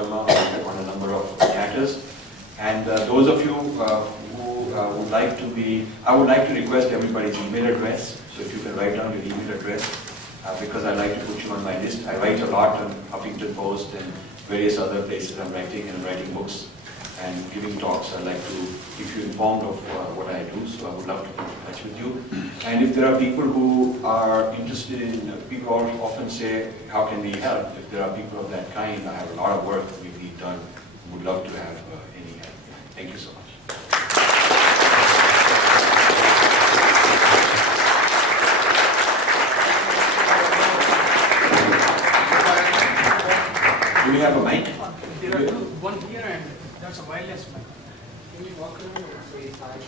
Dharma on a number of matters. And those of you who would like to be, I would like to request everybody's email address. So if you can write down your email address, because I'd like to put you on my list. I write a lot on Huffington Post and various other places I'm writing, and I'm writing books and giving talks. I'd like to keep you informed of what I do, so I would love to keep in touch with you. And if there are people who are interested in, people often say, how can we help? If there are people of that kind, I have a lot of work we need done, would love to have any help. Thank you so much. Do we have a mic? There are two, one here and that's a wireless mic. Can you walk around and say hi?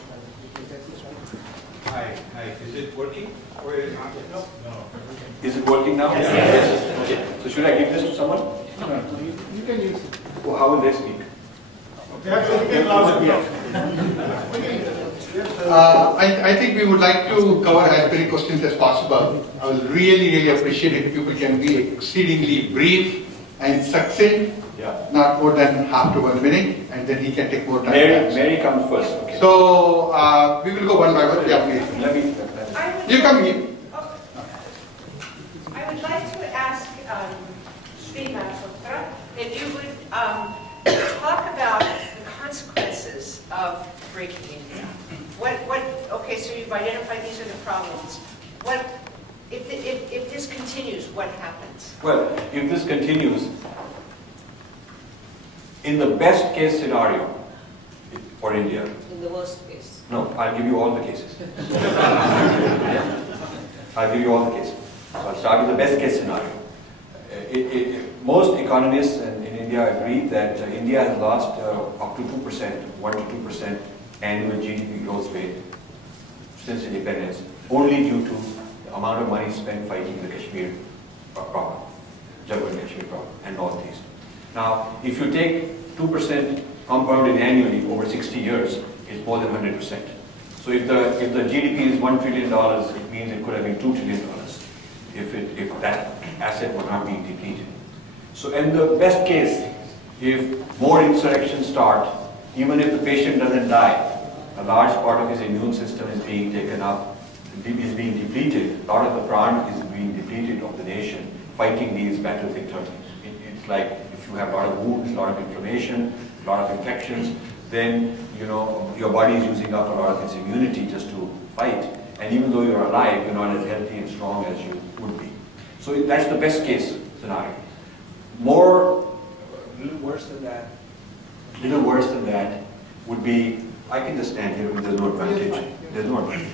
Hi. Is it working? Or is it not? No. Is it working now? Yes. Okay. So should I give this to someone? No, you can use it. Well, how will they speak? I think we would like to cover as many questions as possible. I will really appreciate it if people can be exceedingly brief and succinct, not more than half to 1 minute, and then he can take more time. Mary comes first. Okay. So we will go one by one. Yeah, please. Let me. You come here. I would like to ask Rajeev Malhotra if you would talk about the consequences of breaking India. Okay, so you've identified these are the problems. If this continues, what happens? Well, if this continues, in the best case scenario for India. In the worst case. No, I'll give you all the cases. I'll give you all the cases. So I'll start with the best case scenario. Most economists in India agree that India has lost up to 2%, 1 to 2% annual GDP growth rate since independence, only due to the amount of money spent fighting the Kashmir problem, Jammu and Kashmir problem, and Northeast. Now, if you take 2% compounded annually over 60 years, it's more than 100%. So if the GDP is $1 trillion, it means it could have been $2 trillion if that asset were not being depleted. So in the best case, if more insurrections start, even if the patient doesn't die, a large part of his immune system is being taken up, is being depleted. A lot of the Kran is being depleted of the nation, fighting these battles internally. It's like if you have a lot of wounds, a lot of inflammation, a lot of infections, then your body is using up a lot of its immunity just to fight. And even though you're alive, you're not as healthy and strong as you would be. So that's the best case scenario. A little worse than that would be, I can just stand here because there's no advantage. There's no advantage.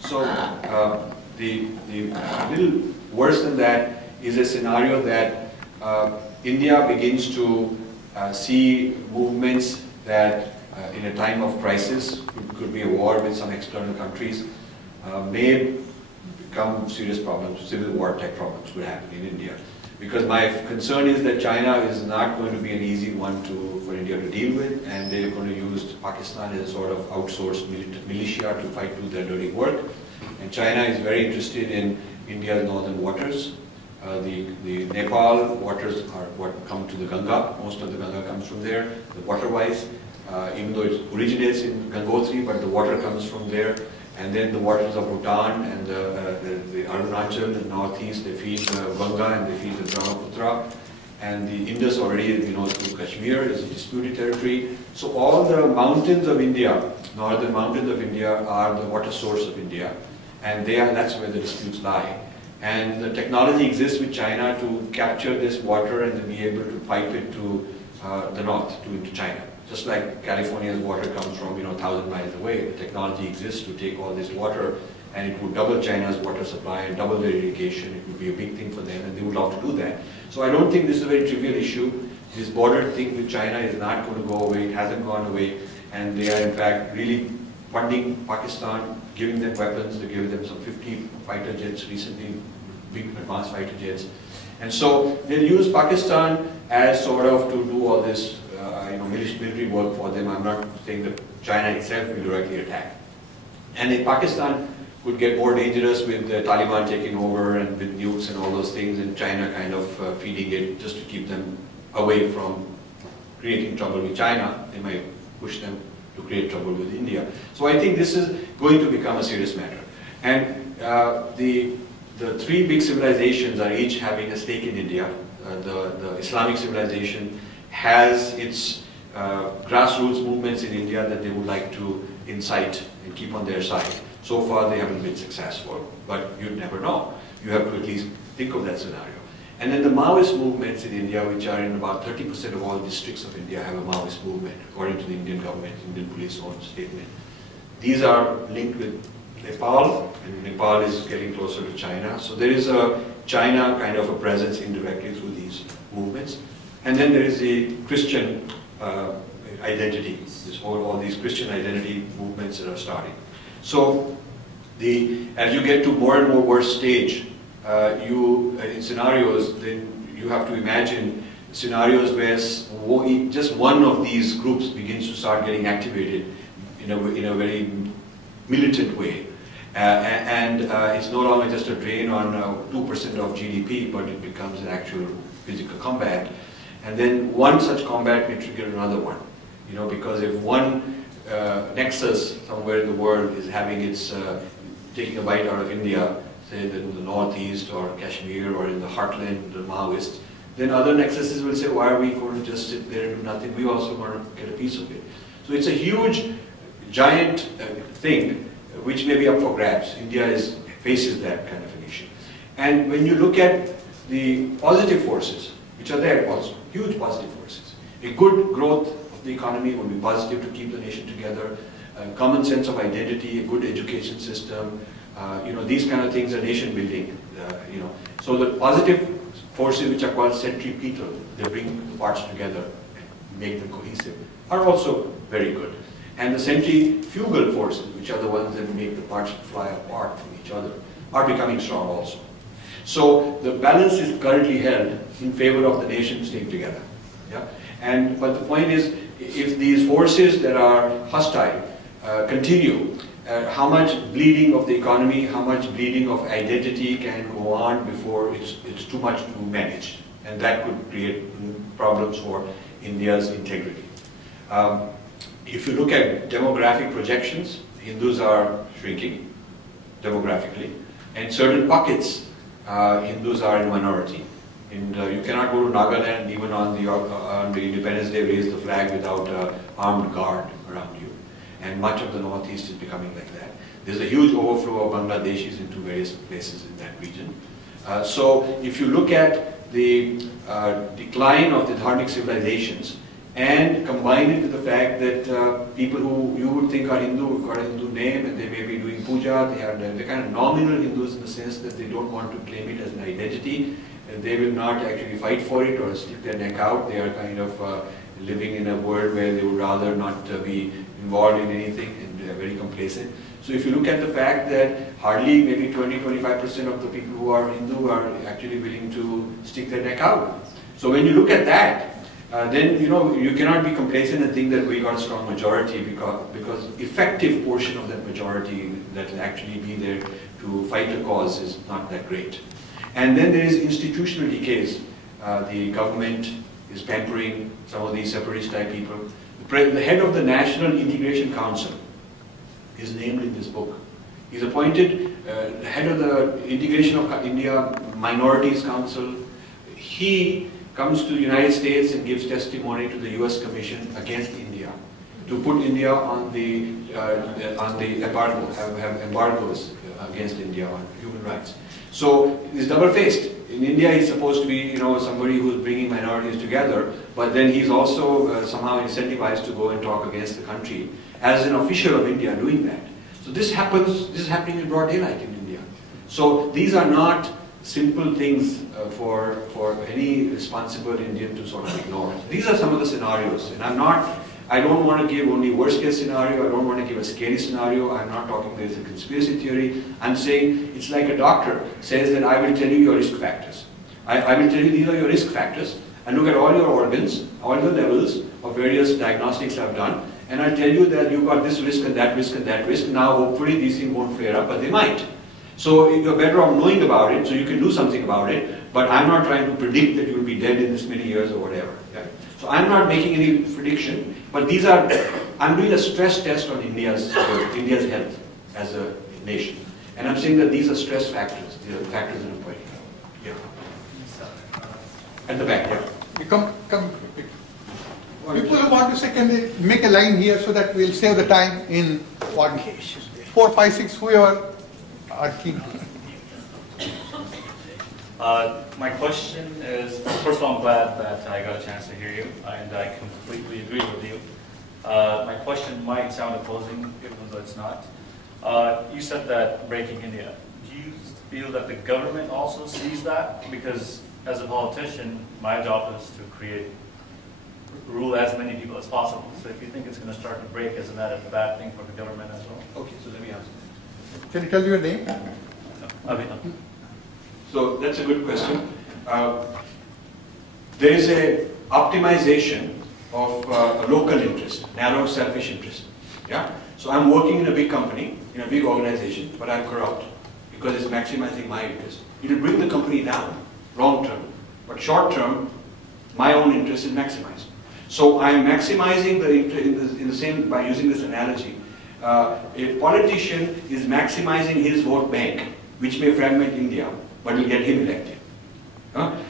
So the little worse than that is a scenario that India begins to see movements that in a time of crisis, it could be a war with some external countries, may become serious problems, civil war type problems would happen in India. Because my concern is that China is not going to be an easy one for India to deal with, and they're going to use Pakistan as a sort of outsourced militia to fight do their dirty work. And China is very interested in India's northern waters. The Nepal waters are what come to the Ganga. Most of the Ganga comes from there, the water-wise, even though it originates in Gangotri, but the water comes from there. And then the waters of Bhutan and the Arunachal, the northeast, they feed the Ganga and they feed the Brahmaputra. And the Indus already, through Kashmir is a disputed territory. So all the mountains of India, northern mountains of India, are the water source of India. And that's where the disputes lie. And the technology exists with China to capture this water and to be able to pipe it to the north, into China. Just like California's water comes from 1,000 miles away, the technology exists to take all this water, and it would double China's water supply and double their irrigation. It would be a big thing for them, and they would love to do that. So I don't think this is a very trivial issue. This border thing with China is not going to go away. It hasn't gone away, and they are in fact really funding Pakistan, giving them weapons. They gave them some 50 fighter jets recently, big advanced fighter jets, and so they'll use Pakistan as sort of to do all this military work for them. I'm not saying that China itself will directly attack. And if Pakistan could get more dangerous with the Taliban taking over and with nukes and all those things, and China kind of feeding it just to keep them away from creating trouble with China. They might push them to create trouble with India. So I think this is going to become a serious matter. And the three big civilizations are each having a stake in India. The Islamic civilization has its grassroots movements in India that they would like to incite and keep on their side. So far they haven't been successful, but you'd never know. You have to at least think of that scenario. And then the Maoist movements in India, which are in about 30% of all districts of India, have a Maoist movement, according to the Indian government, Indian police own statement. These are linked with Nepal, and Nepal is getting closer to China. So there is a China kind of a presence indirectly through these movements. And then there is the Christian identity, all these Christian identity movements that are starting. So as you get to more and more worse stage, in scenarios, then you have to imagine scenarios where just one of these groups begins to start getting activated in a very militant way. It's no longer just a drain on 2% of GDP, but it becomes an actual physical combat. And then one such combat may trigger another one. Because if one nexus somewhere in the world is having its, taking a bite out of India, say in the northeast or Kashmir or in the heartland, the Maoists, then other nexuses will say, why are we going to just sit there and do nothing? We also want to get a piece of it. So it's a huge, giant thing which may be up for grabs. India faces that kind of an issue. And when you look at the positive forces, which are there also, huge positive forces, a good growth of the economy will be positive to keep the nation together, a common sense of identity, a good education system, these kind of things are nation building. So the positive forces, which are called centripetal, they bring the parts together and make them cohesive, are also very good. And the centrifugal forces, which are the ones that make the parts fly apart from each other, are becoming strong also. So the balance is currently held in favor of the nation staying together. Yeah? But the point is, if these forces that are hostile continue, how much bleeding of the economy, how much bleeding of identity can go on before it's too much to manage. And that could create problems for India's integrity. If you look at demographic projections, Hindus are shrinking demographically. And certain pockets, Hindus are in minority. And you cannot go to Nagaland even on the Independence Day, raise the flag without an armed guard around you. And much of the Northeast is becoming like that. There's a huge overflow of Bangladeshis into various places in that region. So if you look at the decline of the Dharmic civilizations and combine it with the fact that people who you would think are Hindu, got a Hindu name and they may be doing puja, they're kind of nominal Hindus in the sense that they don't want to claim it as an identity, and they will not actually fight for it or stick their neck out. They are kind of living in a world where they would rather not be involved in anything, and they are very complacent. So if you look at the fact that hardly maybe 20-25% of the people who are Hindu are actually willing to stick their neck out. So when you look at that, then you cannot be complacent and think that we got a strong majority, because effective portion of that majority that will actually be there to fight the cause is not that great. And then there is institutional decays. The government is pampering some of these separatist type people. The head of the National Integration Council is named in this book. He's appointed head of the Integration of India Minorities Council. He comes to the United States and gives testimony to the US Commission against India, to put India on the embargo, have embargoes against India on human rights. So he's double-faced. In India, he's supposed to be, somebody who's bringing minorities together, but then he's also somehow incentivized to go and talk against the country as an official of India doing that. So this is happening in broad daylight in India. So these are not simple things for any responsible Indian to sort of ignore. These are some of the scenarios, and I don't want to give only worst case scenario, I don't want to give a scary scenario, I'm not talking there's a conspiracy theory, I'm saying it's like a doctor says that I will tell you your risk factors. I will tell you these are your risk factors, and look at all your organs, all the levels of various diagnostics I've done, and I'll tell you that you've got this risk and that risk and that risk. Now hopefully these things won't flare up, but they might. So you're better off knowing about it, so you can do something about it, but I'm not trying to predict that you'll be dead in this many years or whatever. Yeah? So I'm not making any prediction, but these are, I'm doing a stress test on India's health as a nation. And I'm saying that these are stress factors, these are factors that are important. Yeah. At the back, yeah. You come. People who want to say, can they make a line here so that we'll save the time in what? 4, 5, 6, whoever are keen. My question is, first of all, I'm glad that I got a chance to hear you, and I completely agree with you. My question might sound opposing, even though it's not. You said that breaking India. Do you feel that the government also sees that? Because as a politician, my job is to rule as many people as possible. So if you think it's going to start to break, isn't that a bad thing for the government as well? Okay, so let me answer that. Can you tell your name? No. So that's a good question. There is a optimization of a local interest, narrow selfish interest. Yeah. So I'm working in a big company, in a big organization, but I'm corrupt because it's maximizing my interest. It will bring the company down, long term, but short term, my own interest is maximized. So I'm maximizing in the same, by using this analogy. A politician is maximizing his vote bank, which may fragment India, but will get him elected.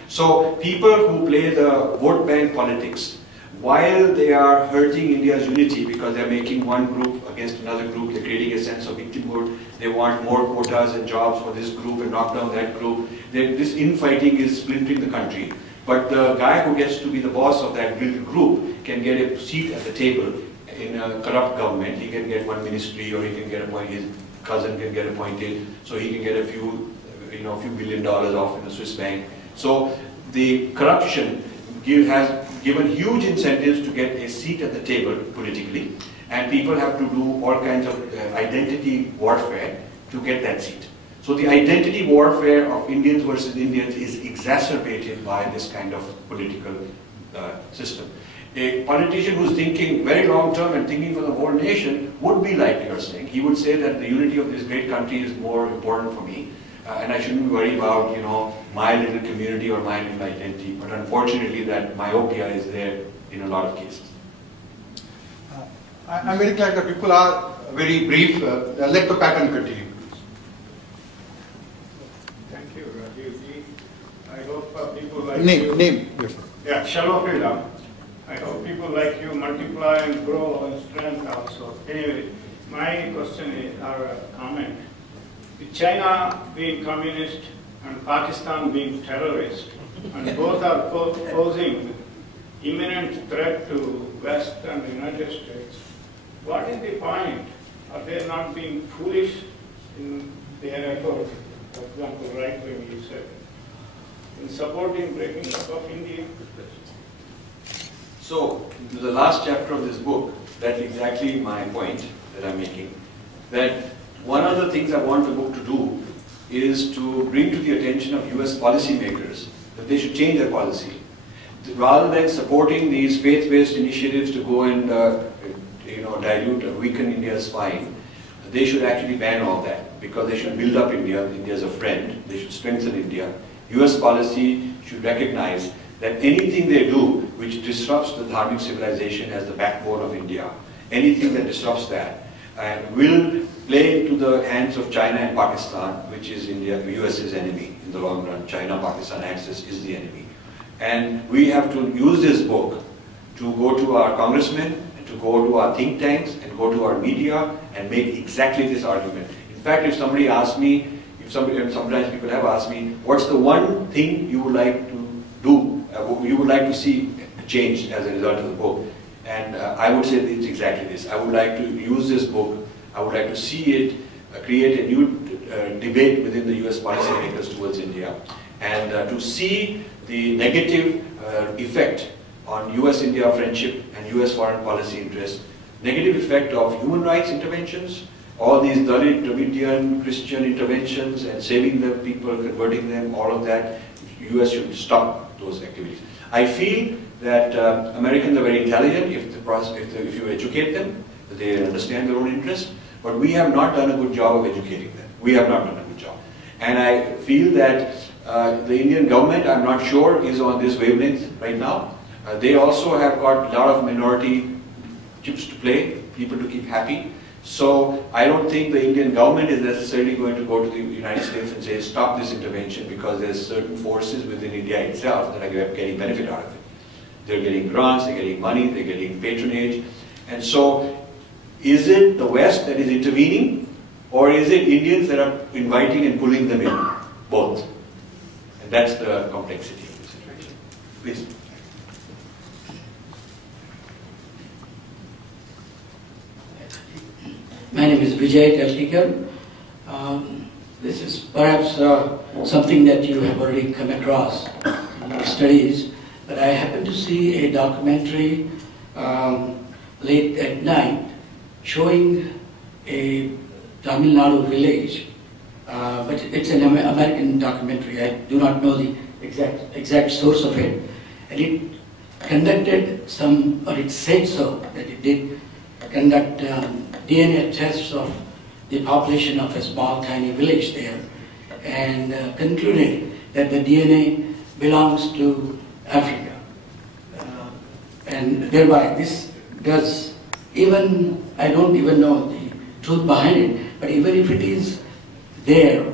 So people who play the vote bank politics, while they are hurting India's unity because they're making one group against another group, they're creating a sense of victimhood, they want more quotas and jobs for this group and knock down that group. This infighting is splintering the country. But the guy who gets to be the boss of that group can get a seat at the table in a corrupt government. He can get one ministry, or he can get appointed, his cousin can get appointed, so he can get a few $1 billion off in a Swiss bank. So the corruption has given huge incentives to get a seat at the table politically, and people have to do all kinds of identity warfare to get that seat. So the identity warfare of Indians versus Indians is exacerbated by this kind of political system. A politician who's thinking very long term and thinking for the whole nation would be like you're saying. He would say that the unity of this great country is more important for me, and I shouldn't be worried about my little community or my little identity. But unfortunately, that myopia is there in a lot of cases. I'm very glad that people are very brief. Let the pattern continue. Thank you, Rajeev. I hope people like Name. you. Yeah, Shalom Freedom. I hope people like you multiply and grow in strength also. Anyway, my question is, or a comment. With China being communist and Pakistan being terrorist, and both are posing imminent threat to West and the United States, what is the point? Are they not being foolish in their effort? For example, right when you said, in supporting breaking up of India? So, the last chapter of this book, that's exactly my point that I'm making. That one of the things I want the book to do is to bring to the attention of US policymakers that they should change their policy. Rather than supporting these faith-based initiatives to go and dilute or weaken India's spine, they should actually ban all that, because they should build up India. India as a friend. They should strengthen India. US policy should recognize that anything they do which disrupts the Dharmic civilization as the backbone of India, anything that disrupts that, will play into the hands of China and Pakistan, which is US's enemy in the long run. China-Pakistan axis is the enemy. And we have to use this book to go to our congressmen, and to go to our think tanks, and go to our media, and make exactly this argument. In fact, if somebody asks me, and sometimes people have asked me, what's the one thing you would like to do, you would like to see changed as a result of the book? And I would say it's exactly this. I would like to use this book, I would like to see it create a new debate within the US policymakers towards India, and to see the negative effect on US-India friendship and US foreign policy interests, negative effect of human rights interventions, all these Dalit, Dravidian, Christian interventions and saving the people, converting them, all of that. US should stop those activities. I feel that Americans are very intelligent if you educate them, they understand their own interests, but we have not done a good job of educating them. We have not done a good job. job. And I feel that the Indian government, I'm not sure, is on this wavelength right now. They also have got a lot of minority chips to play, people to keep happy. So I don't think the Indian government is necessarily going to go to the United States and say, stop this intervention, because there's certain forces within India itself that are getting benefit out of it. They're getting grants, they're getting money, they're getting patronage. And so, is it the West that is intervening, or is it Indians that are inviting and pulling them in? Both. And that's the complexity of the situation. Please. My name is Vijay Telkikar. This is perhaps something that you have already come across in your studies, but I happened to see a documentary late at night showing a Tamil Nadu village, but it's an American documentary. I do not know the exact source of it, and it conducted some, or it said so, that it did conduct DNA tests of the population of a small tiny village there, and concluded that the DNA belongs to Africa. And thereby this does, even, I don't even know the truth behind it, but even if it is there,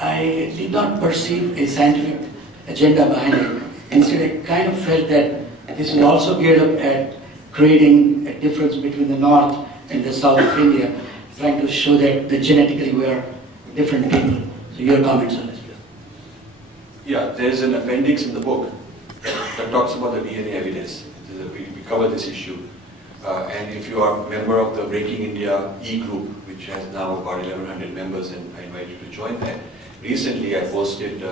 I did not perceive a scientific agenda behind it. Instead, I kind of felt that this is also geared up at creating a difference between the north and the south of India, trying to show that genetically we are different people. So your comments on this, please. Yeah, there's an appendix in the book that talks about the DNA evidence. We cover this issue. And if you are a member of the Breaking India e-group, which has now about 1,100 members, and I invite you to join that. Recently I posted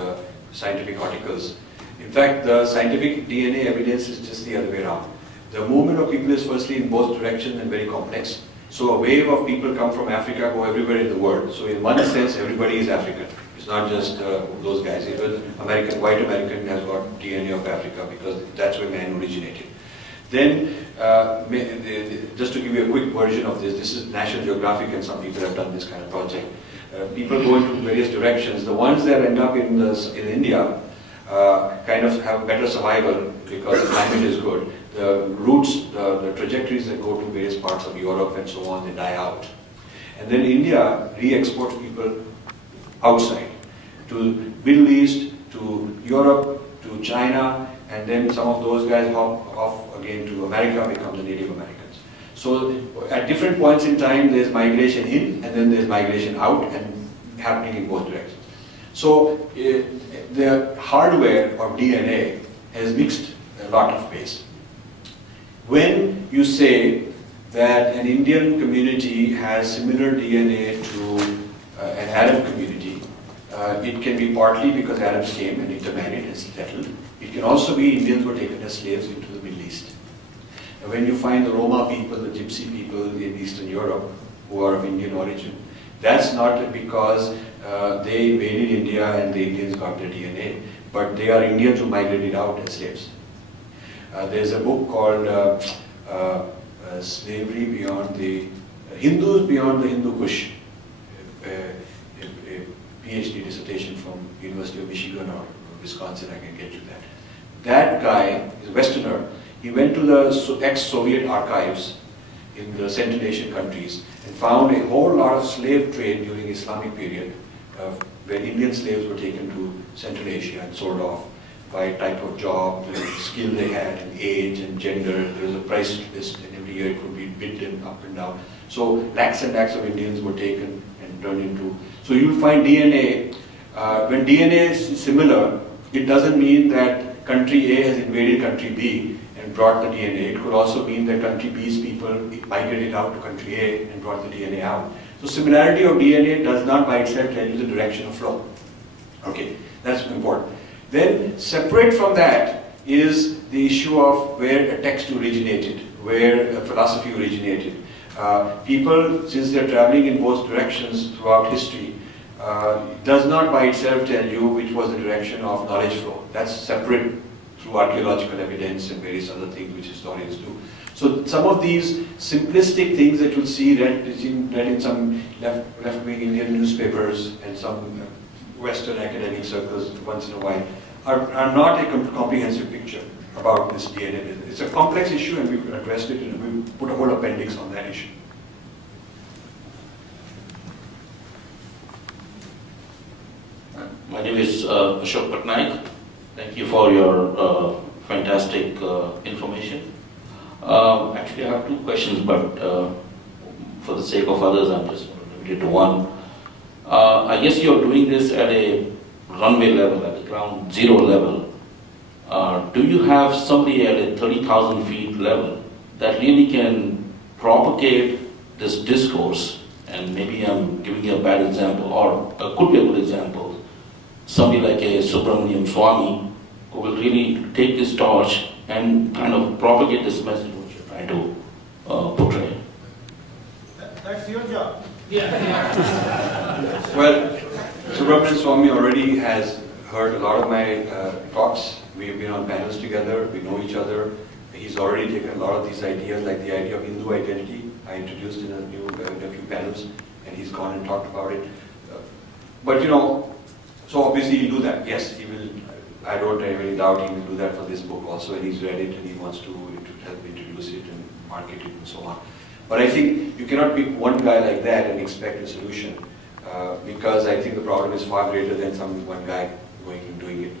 scientific articles. In fact, the scientific DNA evidence is just the other way around. The movement of people is firstly in both directions and very complex. So a wave of people come from Africa, go everywhere in the world. So in one sense, everybody is African. It's not just those guys. Even white American has got DNA of Africa, because that's where man originated. Then, just to give you a quick version of this, this is National Geographic, and some people have done this kind of project. People go into various directions. The ones that end up in India kind of have better survival because the climate is good. The routes, the trajectories that go to various parts of Europe and so on, they die out. And then India re-exports people outside, to Middle East, to Europe, to China, and then some of those guys hop off again to America, become the Native Americans. So at different points in time, there's migration in, and then there's migration out, and happening in both directions. So the hardware of DNA has mixed a lot of ways. When you say that an Indian community has similar DNA to an Arab community, it can be partly because Arabs came and intermarried and settled. It can also be Indians were taken as slaves into the Middle East. And when you find the Roma people, the Gypsy people in Eastern Europe who are of Indian origin, that's not because they invaded India and the Indians got their DNA, but they are Indians who migrated out as slaves. There's a book called Slavery Beyond the Hindus Beyond the Hindu Kush, a PhD dissertation from University of Michigan or Wisconsin, I can get you that. That guy is a Westerner. He went to the ex-Soviet archives in the Central Asian countries and found a whole lot of slave trade during Islamic period, where Indian slaves were taken to Central Asia and sold off by type of job, the skill they had, and age and gender. There was a price list, and every year it would be bid up and down. So lakhs and lakhs of Indians were taken and turned into. So you'll find DNA. When DNA is similar, it doesn't mean that country A has invaded country B and brought the DNA. It could also mean that country B's people migrated out to country A and brought the DNA out. So similarity of DNA does not by itself tell you the direction of flow. Okay, that's important. Then separate from that is the issue of where a text originated, where a philosophy originated. People, since they're traveling in both directions throughout history, does not by itself tell you which was the direction of knowledge flow. That's separate through archaeological evidence and various other things which historians do. So some of these simplistic things that you'll see read in some left-wing Indian newspapers and some Western academic circles once in a while are not a comprehensive picture about this DNA business. It's a complex issue, and we've addressed it, and we put a whole appendix on that issue. My name is Ashok Patnaik. Thank you for your fantastic information. Actually, I have two questions, but for the sake of others, I'm just limited to one. I guess you're doing this at a runway level, at the ground zero level. Do you have somebody at a 30,000 feet level that really can propagate this discourse? And maybe I'm giving you a bad example, or could be a good example. Somebody like a Subramaniam Swami who will really take this torch and kind of propagate this message which you're trying to portray. That's your job. Well, Subramaniam Swami already has heard a lot of my talks. We've been on panels together, we know each other. He's already taken a lot of these ideas, like the idea of Hindu identity, I introduced in a few panels, and he's gone and talked about it. But you know, so obviously he'll do that. Yes, he will. I don't have any doubt he will do that for this book also, and he's read it and he wants to help introduce it and market it and so on. But I think you cannot pick one guy like that and expect a solution, because I think the problem is far greater than one guy going and doing it.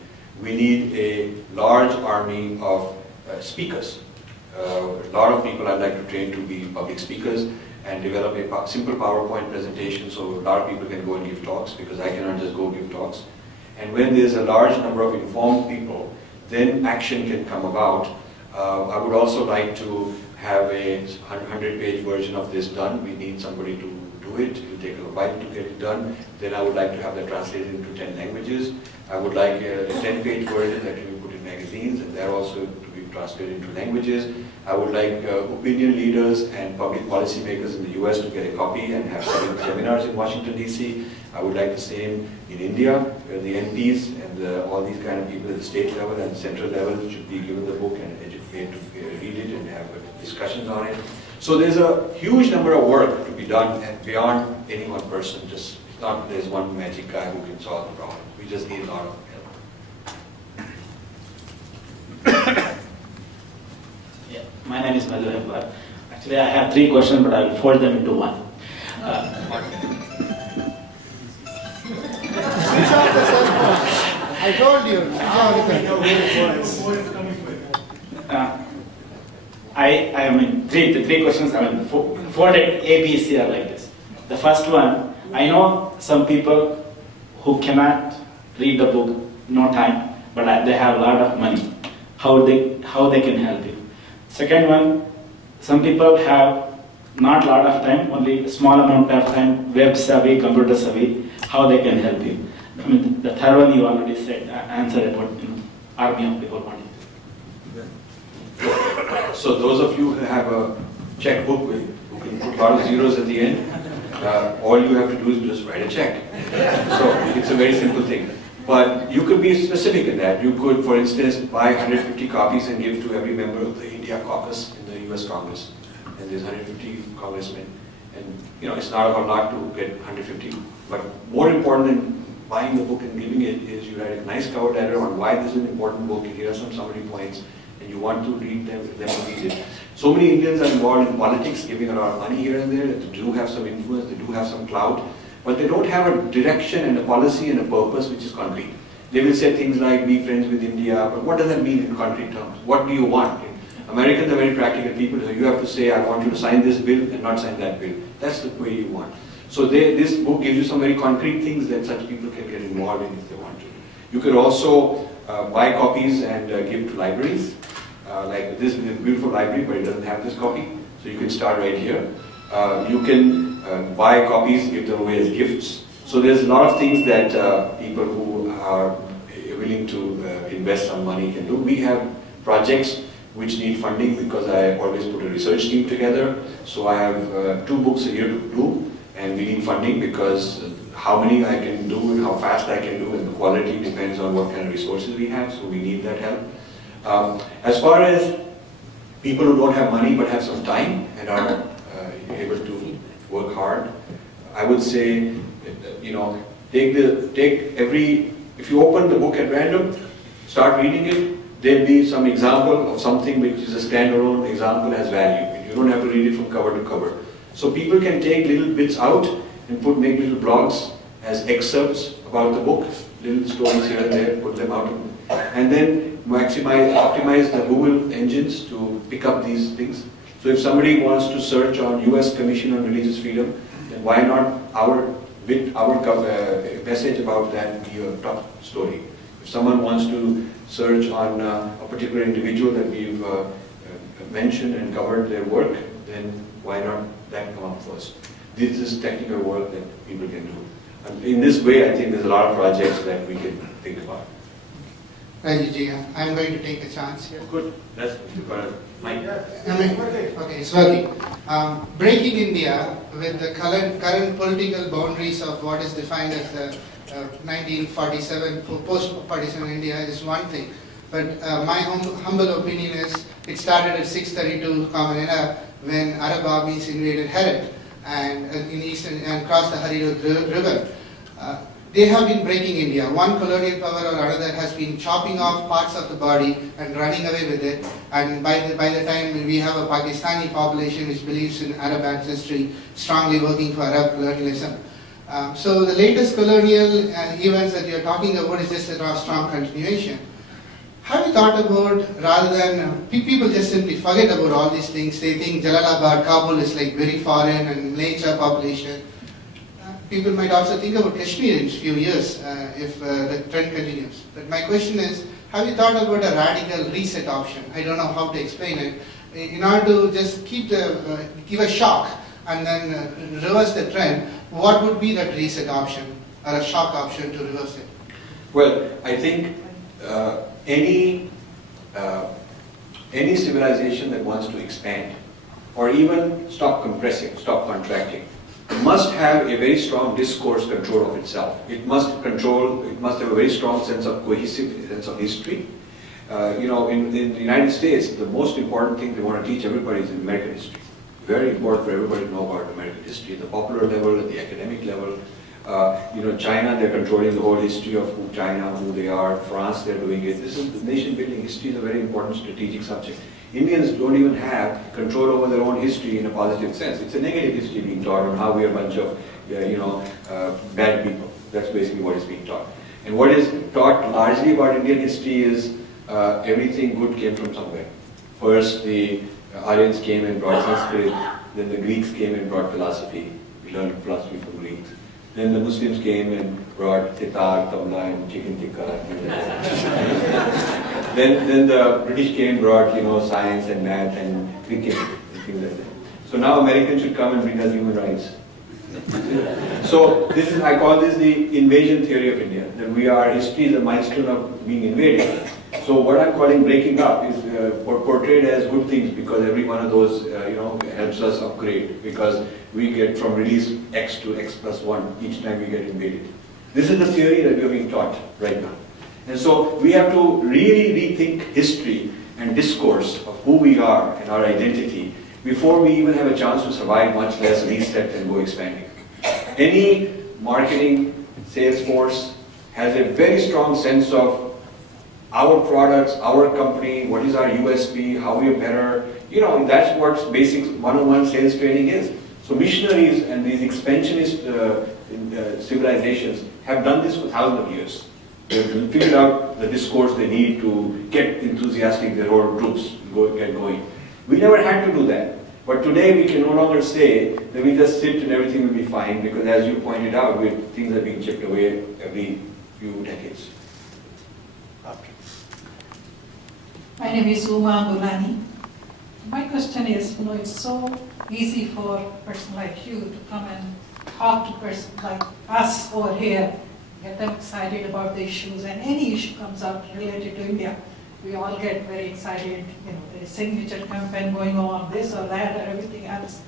We need a large army of speakers. A lot of people I'd like to train to be public speakers and develop a simple PowerPoint presentation so a lot of people can go and give talks, because I cannot just go give talks. And when there's a large number of informed people, then action can come about. I would also like to have a 100-page version of this done. We need somebody to do it. It will take a while to get it done. Then I would like to have that translated into 10 languages. I would like a 10-page version that can be put in magazines, and that also to be translated into languages. I would like opinion leaders and public policy makers in the US to get a copy and have seminars in Washington, D.C. I would like the same in India, where the MPs and all these kind of people at the state level and central level should be given the book and educated to read it and have discussions on it. So there's a huge number of work to be done, and beyond any one person. Just not there's one magic guy who can solve the problem. We just need a lot of help. Yeah, my name is Madhu. Actually, I have three questions, but I will fold them into one. I told you. I mean, the three questions, I mean, folded A, B, C are like this. The first one, I know some people who cannot read the book, no time, but they have a lot of money. How they can help you? Second one, some people have not a lot of time, only a small amount of time, web savvy, computer savvy, how they can help you. I mean, the third one you already said, answered about, army of people wanting to. So those of you who have a checkbook who can put a lot of zeros at the end, all you have to do is just write a check. So it's a very simple thing. But you could be specific in that. You could, for instance, buy 150 copies and give to every member of the India caucus in the US Congress. And there's 150 congressmen. And it's not a lot to get 150. But more important than buying the book and giving it is you write a nice cover letter on why this is an important book, and here are some summary points, and you want to read them read it. So many Indians are involved in politics, giving a lot of money here and there. They do have some influence, they do have some clout, but they don't have a direction and a policy and a purpose which is concrete. They will say things like, be friends with India, but what does that mean in concrete terms? What do you want? Americans are very practical people, so you have to say, I want you to sign this bill and not sign that bill. That's the way you want. So this book gives you some very concrete things that such people can get involved in if they want to. You could also buy copies and give to libraries. Like this is a beautiful library, but it doesn't have this copy. So you can start right here. You can buy copies, give them away as gifts. So there's a lot of things that people who are willing to invest some money can do. We have projects which need funding because I always put a research team together. So I have 2 books a year to do, and we need funding because how many I can do and how fast I can do and the quality depends on what kind of resources we have, so we need that help. As far as people who don't have money but have some time and are able to work hard, I would say, if you open the book at random, start reading it, there'll be some example of something which is a standalone example has value. You don't have to read it from cover to cover. So people can take little bits out and make little blogs as excerpts about the book, little stories here and there, put them out, and then optimize the Google engines to pick up these things. So if somebody wants to search on US Commission on Religious Freedom, then why not our message about that be a top story? If someone wants to search on a particular individual that we've mentioned and covered their work, then why not that come up first? This is technical work that people can do. And in this way, I think there's a lot of projects that we can think about. Rajeev, I'm going to take a chance here. Good. That's Mike. Okay, it's working. Breaking India with the current political boundaries of what is defined as the 1947, post-47 India is one thing. But my humble opinion is it started at 632 Common Era when Arab armies invaded Herat and in eastern and crossed the Harirud River. They have been breaking India. One colonial power or another has been chopping off parts of the body and running away with it. And by the time we have a Pakistani population which believes in Arab ancestry, strongly working for Arab colonialism. So the latest colonial events that you're talking about is just a strong continuation. Have you thought about, rather than, people just simply forget about all these things, they think Jalalabad, Kabul is like very foreign and nature population. People might also think about Kashmir in a few years if the trend continues. But my question is, have you thought about a radical reset option? I don't know how to explain it. In order to just give a shock and then reverse the trend, what would be that reset option or a shock option to reverse it? Well, I think any civilization that wants to expand or even stop compressing, stop contracting, must have a very strong discourse control of itself. It must have a very strong sense of cohesive sense of history. In the United States, the most important thing they want to teach everybody is American history. Very important for everybody to know about American history at the popular level, at the academic level. China, they're controlling the whole history of who they are. France, they're doing it. This is nation building. History is a very important strategic subject. Indians don't even have control over their own history in a positive sense. It's a negative history being taught on how we are a bunch of, bad people. That's basically what is being taught. And what is taught largely about Indian history is everything good came from somewhere. First, the Aryans came and brought Sanskrit. Then the Greeks came and brought philosophy. We learned philosophy from Greeks. Then the Muslims came and brought sitar, tabla, and chicken tikka. then the British came and brought, science and math and cricket and things like that. So now Americans should come and bring us human rights. So I call this the invasion theory of India. That history is a milestone of being invaded. So what I'm calling breaking up is portrayed as good things because every one of those, helps us upgrade because we get from release X to X plus 1 each time we get invaded. This is the theory that we are being taught right now. And so we have to really rethink history and discourse of who we are and our identity before we even have a chance to survive, much less reset and go expanding. Any marketing sales force has a very strong sense of our products, our company, what is our USP, how we are better. That's what basic one-on-one sales training is. So missionaries and these expansionist civilizations have done this for thousands of years. They've figured out the discourse they need to get enthusiastic, their own troops get going. We never had to do that. But today we can no longer say that we just sit and everything will be fine because as you pointed out, things are being chipped away every few decades. My name is Uma Gulani. My question is, it's so easy for a person like you to come and talk to a person like us over here, get them excited about the issues, and any issue comes out related to India, we all get very excited, there is signature campaign going on, this or that or everything else.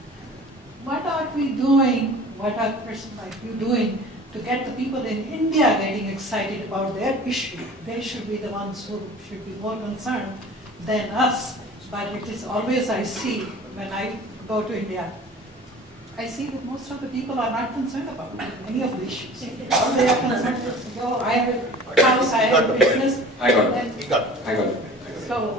What are we doing, what are a person like you doing to get the people in India getting excited about their issue. They should be the ones who should be more concerned than us. But it is always I see when I go to India, I see that most of the people are not concerned about any of the issues. All they are concerned is, oh, I have a house, I have a business. I got it. So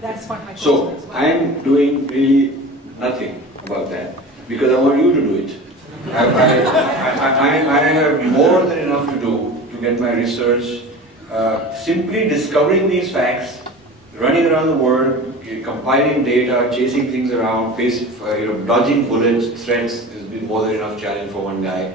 that's what my question So is. I am doing really nothing about that because I want you to do it. I have more than enough to do to get my research. Simply discovering these facts, running around the world, compiling data, chasing things around, dodging bullets, threats has been more than enough challenge for one guy.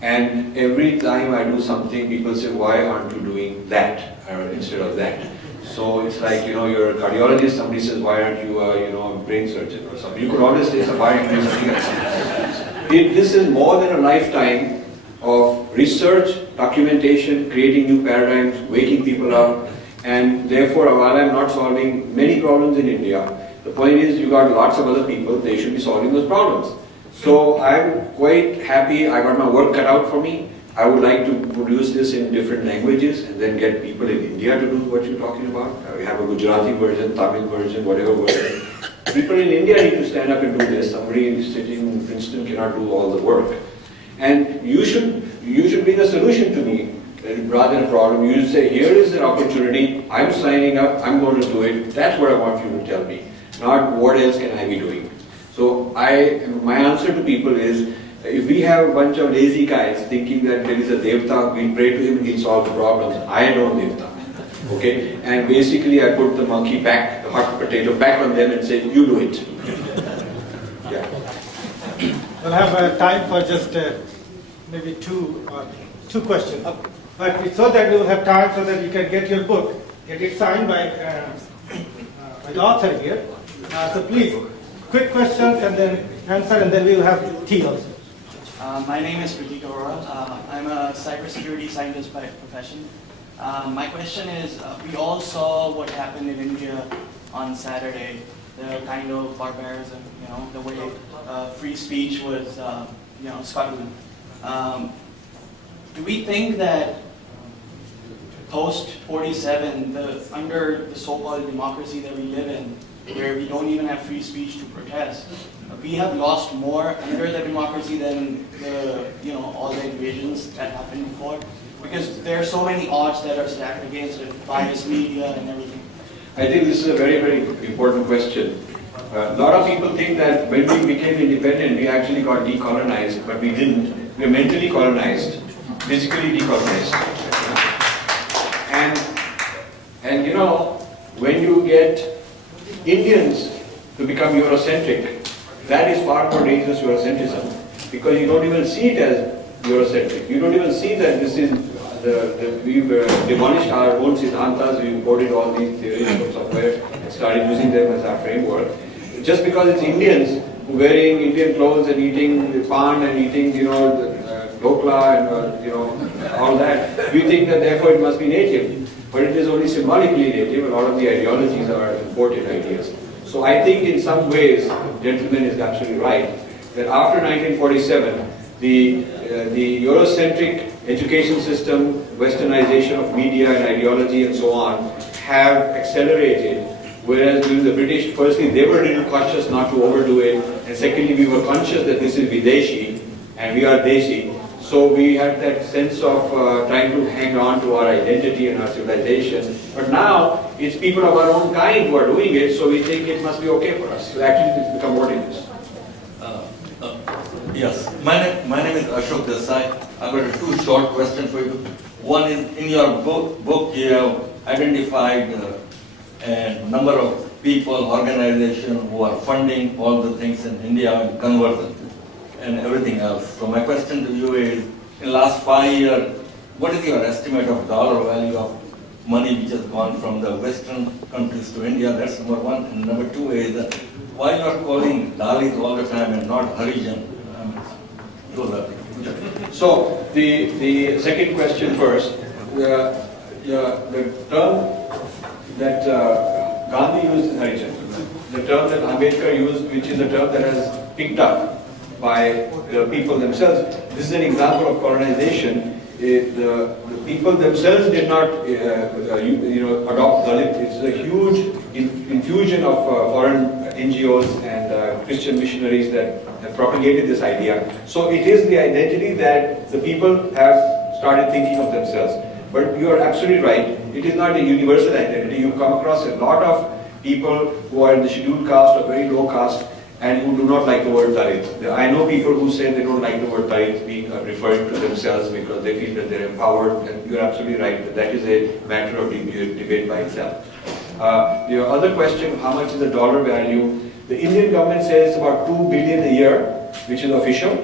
And every time I do something, people say, why aren't you doing that instead of that? So it's like, you're a cardiologist, somebody says, why aren't you a brain surgeon or something? You could always say, why aren't you doing something else? This is more than a lifetime of research, documentation, creating new paradigms, waking people up. And therefore, while I'm not solving many problems in India, the point is you got lots of other people, they should be solving those problems. So I'm quite happy, I got my work cut out for me. I would like to produce this in different languages and then get people in India to do what you're talking about. We have a Gujarati version, Tamil version, whatever version. People in India need to stand up and do this. Somebody sitting in Princeton cannot do all the work. And you should bring a solution to me rather than a problem. You should say, here is an opportunity, I'm signing up, I'm going to do it. That's what I want you to tell me, not what else can I be doing. So my answer to people is, if we have a bunch of lazy guys thinking that there is a Devta, we pray to him and he'll solve the problems. I know Devta. Okay? And basically I put the monkey back, the hot potato back on them and say, you do it. Yeah. We'll have time for just maybe two questions. But so that we will have time so that you can get your book, get it signed by the author here. So please, quick questions and then answer, and then we will have tea also. My name is Rajeev. I'm a cybersecurity scientist by profession. My question is, we all saw what happened in India on Saturday, the kind of barbarism, the way free speech was, scuttled. Do we think that post-47, under the so-called democracy that we live in, where we don't even have free speech to protest, we have lost more under the democracy than all the invasions that happened before? Because there are so many odds that are stacked against it, biased media and everything. I think this is a very, very important question. A lot of people think that when we became independent, we actually got decolonized, but we didn't. We were mentally colonized, physically decolonized. And when you get Indians to become Eurocentric, that is far more dangerous Eurocentrism, because you don't even see it as Eurocentric. You don't even see that this is we've demolished our own Siddhantas, we imported all these theories from somewhere and started using them as our framework. Just because it's Indians wearing Indian clothes and eating pan and eating, dokla and all that, we think that therefore it must be native. But it is only symbolically native. A lot of the ideologies are imported ideas. So I think in some ways, gentleman is absolutely right, that after 1947, the Eurocentric education system, westernization of media and ideology and so on, have accelerated. Whereas during the British, firstly, they were a little cautious not to overdo it, and secondly, we were conscious that this is Videshi, and we are Deshi. So we had that sense of trying to hang on to our identity and our civilization. But now, it's people of our own kind who are doing it, so we think it must be okay for us. So actually, it's become more dangerous. Yes, my name is Ashok Desai. I've got two short questions for you. One is, in your book you have identified a number of people, organizations who are funding all the things in India and conversion and everything else. So my question to you is, in the last 5 years, what is your estimate of dollar value of money which has gone from the Western countries to India? That's number one. And number two is, why not calling Dalits all the time and not Harijan? Those are things. So the second question first. The term that Gandhi used in Harijan, the term that Ambedkar used, which is a term that has picked up by the people themselves. This is an example of colonization. The people themselves did not adopt Dalit. It's a huge infusion of foreign NGOs and Christian missionaries that have propagated this idea. So it is the identity that the people have started thinking of themselves. But you are absolutely right. It is not a universal identity. You come across a lot of people who are in the scheduled caste or very low caste and who do not like the word Dalit. I know people who say they don't like the word Dalit being referred to themselves because they feel that they're empowered, and you're absolutely right. That is a matter of debate by itself. Your other question, how much is the dollar value? The Indian government says about 2 billion a year, which is official.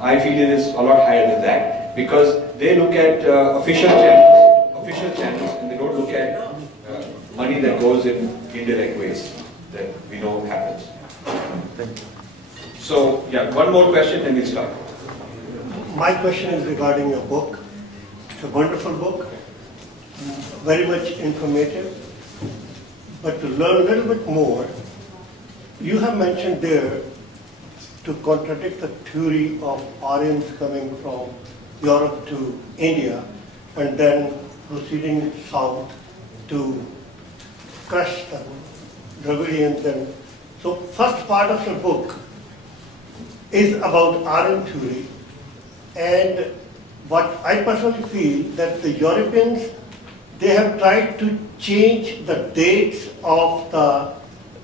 I feel it is a lot higher than that because they look at official channels, and they don't look at money that goes in indirect ways that we know happens. So, yeah, one more question and we'll start. My question is regarding your book. It's a wonderful book, very much informative. But to learn a little bit more, you have mentioned there to contradict the theory of Aryans coming from Europe to India and then proceeding south to crush the Dravidians. And so first part of the book is about Aryan theory, and what I personally feel that the Europeans, they have tried to change the dates of the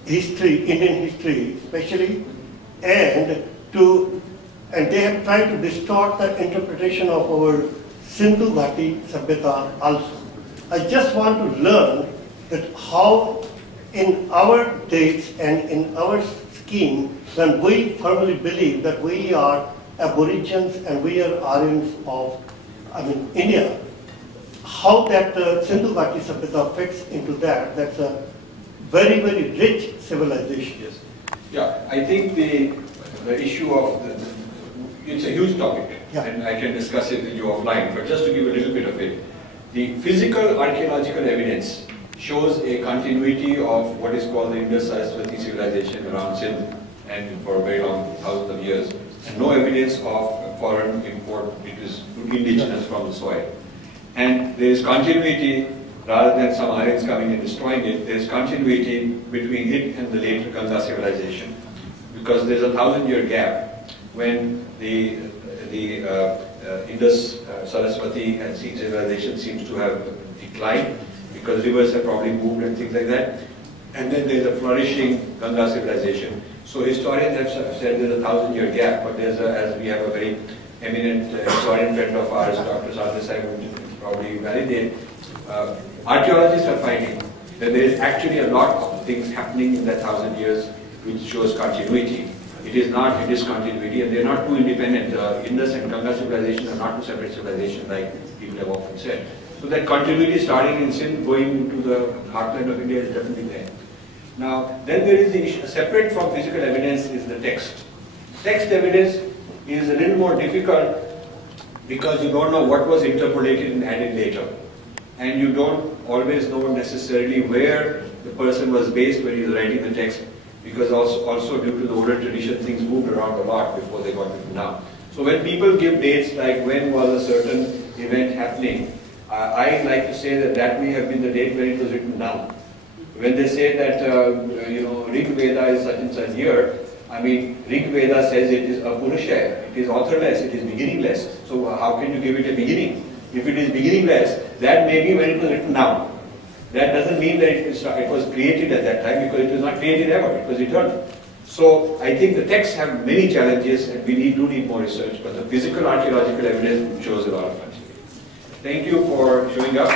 history, Indian history especially, and they have tried to distort the interpretation of our Sindhu Ghati Sabhyata also. I just want to learn that how in our dates and in our scheme, when we firmly believe that we are Aborigines and we are Aryans of, India, how that Sindhu Ghati Sabhyata fits into that. That's a very, very rich civilization. Yes. Yeah, I think the issue of it's a huge topic, and I can discuss it with you offline, but just to give a little bit of it, the physical archaeological evidence shows a continuity of what is called the Indus-Saraswati civilization around Sindh, and for a very long thousands of years, and no evidence of foreign import. It is indigenous from the soil. And there is continuity, rather than some Aryans coming and destroying it, there is continuity between it and the later Ganga civilization, because there is a 1,000-year gap when the Indus-Saraswati and Sikh civilization seems to have declined, because rivers have probably moved and things like that. And then there's a flourishing Ganga civilization. So historians have said there's a 1,000-year gap, but there's as we have a very eminent historian friend of ours, Dr. Sardesai, would probably validate, archaeologists are finding that there is actually a lot of things happening in that 1,000 years which shows continuity. It is not a discontinuity, and they're not two independent. Indus and Ganga civilization are not two separate civilizations like people have often said. So that continuity starting in Sindh, going into the heartland of India is definitely there. Now, then there is the issue, separate from physical evidence is the text. Text evidence is a little more difficult because you don't know what was interpolated and added later. And you don't always know necessarily where the person was based when he was writing the text, because also due to the oral tradition, things moved around a lot before they got written down. So when people give dates like when was a certain event happening, I like to say that that may have been the date when it was written down. When they say that, Rig Veda is such and such year, Rig Veda says it is apurusha, it is authorless, it is beginningless. So how can you give it a beginning? If it is beginningless, that may be when it was written down. That doesn't mean that it was created at that time, because it was not created ever, it was eternal. So I think the texts have many challenges, and we do need more research, but the physical archaeological evidence shows a lot of continuity. Thank you for showing up.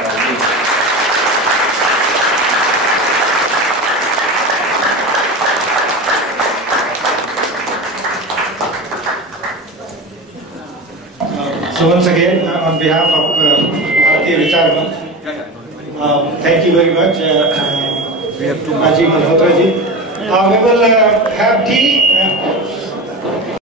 So once again, on behalf of Bharatiya Vicharman, thank you very much, Rajeev Malhotra ji. We will have tea